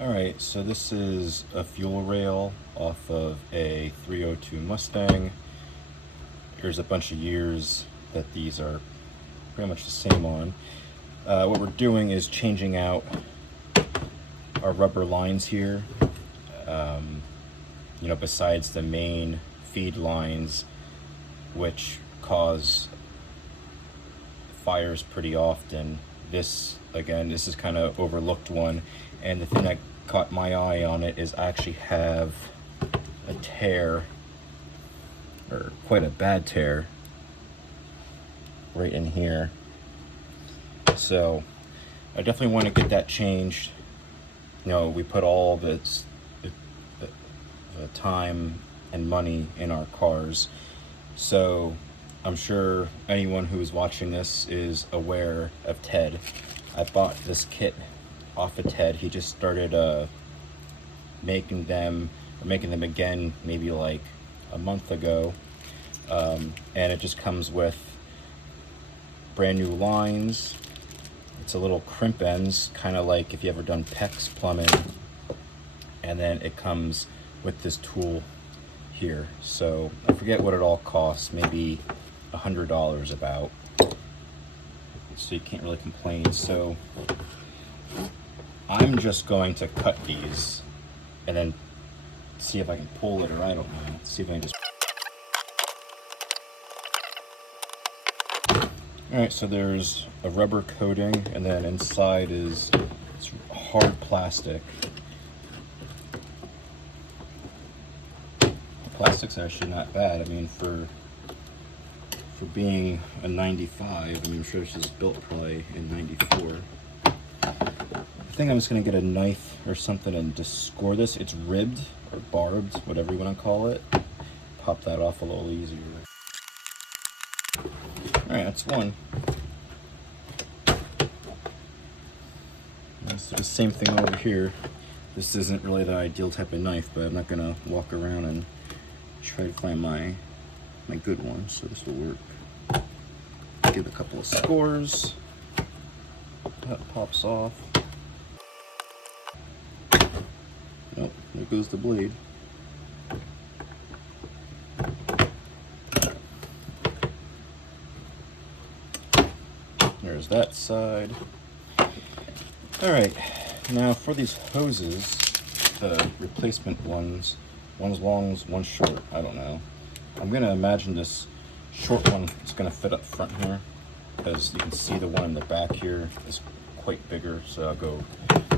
Alright, so this is a fuel rail off of a 302 Mustang. Here's a bunch of years that these are pretty much the same on. What we're doing is changing out our rubber lines here. Besides the main feed lines, which cause fires pretty often. This is kind of overlooked one, and the thing that caught my eye on it is I actually have a tear, or quite a bad tear, right in here. So I definitely want to get that changed. We put all the time and money in our cars, so I'm sure anyone who is watching this is aware of Ted. I bought this kit off of Ted. He just started making them again maybe like a month ago, and it just comes with brand new lines. It's a little crimp ends, kind of like if you ever done PEX plumbing, and then it comes with this tool here. So I forget what it all costs, maybe $100 about, so you can't really complain. So I'm just going to cut these and then see if I can pull it, or I don't know, see if I can just. Alright, so there's a rubber coating, and then inside is it's hard plastic. The plastic's actually not bad. I mean, for being a 95, I'm sure this was built probably in 94. I think I'm just going to get a knife or something and just score this. It's ribbed or barbed, whatever you want to call it. Pop that off a little easier. Alright, that's one. So the same thing over here. This isn't really the ideal type of knife, but I'm not going to walk around and try to find my good one, so this will work. Give a couple of scores. That pops off. Oh, there goes the blade. There's that side. Alright, now for these hoses, the replacement one's long, one's short, I don't know. I'm going to imagine this short one is going to fit up front here, because you can see the one in the back here is quite bigger, so I'll go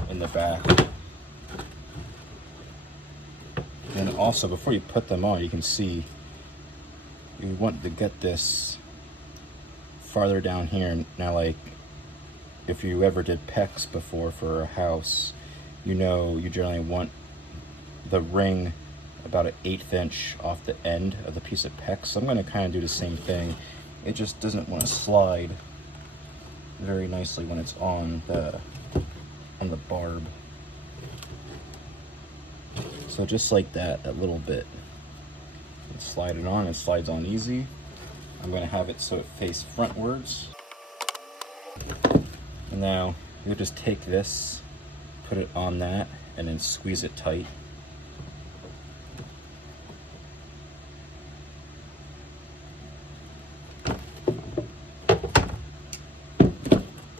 in the back. And also, before you put them on, you can see you want to get this farther down here. Now, like, if you ever did PEX before for a house, you generally want the ring about an 1/8 inch off the end of the piece of PEX. So I'm going to kind of do the same thing. It just doesn't want to slide very nicely when it's on the barb. So just like that, a little bit. Slide it on, it slides on easy. I'm going to have it so it faces frontwards. And now you just take this, put it on that, and then squeeze it tight.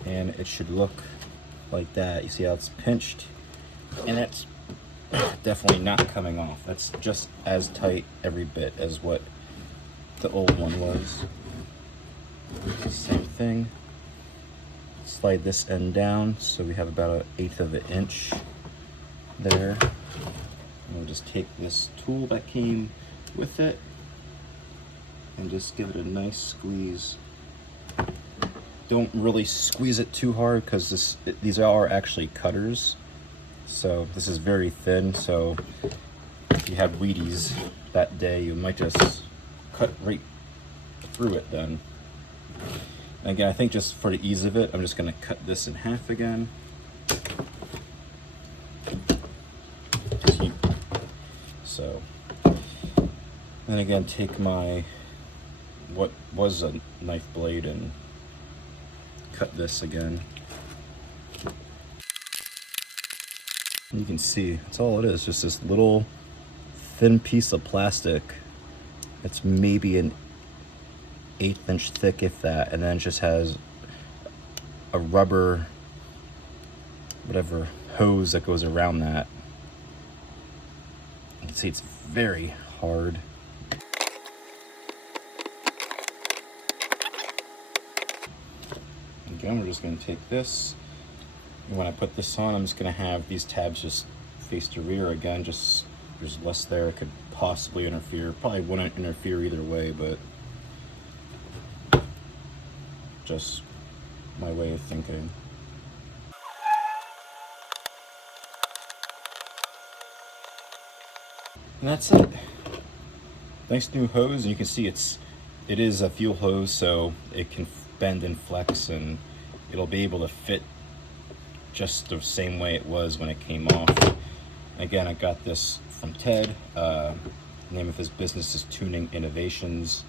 And it should look like that. You see how it's pinched? And it's definitely not coming off. That's just as tight every bit as what the old one was. Same thing. Slide this end down so we have about 1/8 of an inch there. And we'll just take this tool that came with it and just give it a nice squeeze. Don't really squeeze it too hard, because these are actually cutters. So this is very thin, so if you had Wheaties that day, you might just cut right through it then. And again, I think just for the ease of it, I'm just going to cut this in half again. So, then again, take my, what was a knife blade, and cut this again. You can see that's all it is, just this little thin piece of plastic. It's maybe an 1/8 inch thick, if that, and then it just has a rubber, whatever, hose that goes around that. You can see it's very hard. Again, we're just going to take this, and when I put this on, I'm just going to have these tabs just face to rear. Again, just there's less there, it could possibly interfere. Probably wouldn't interfere either way, but just my way of thinking. And that's it. Nice new hose, and you can see it is a fuel hose, so it can bend and flex, and it'll be able to fit just the same way it was when it came off. Again, I got this from Ted. The name of his business is Tuning Innovations.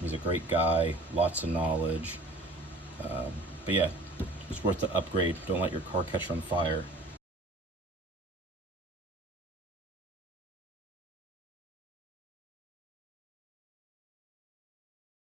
He's a great guy, lots of knowledge. But yeah, it's worth the upgrade. Don't let your car catch on fire.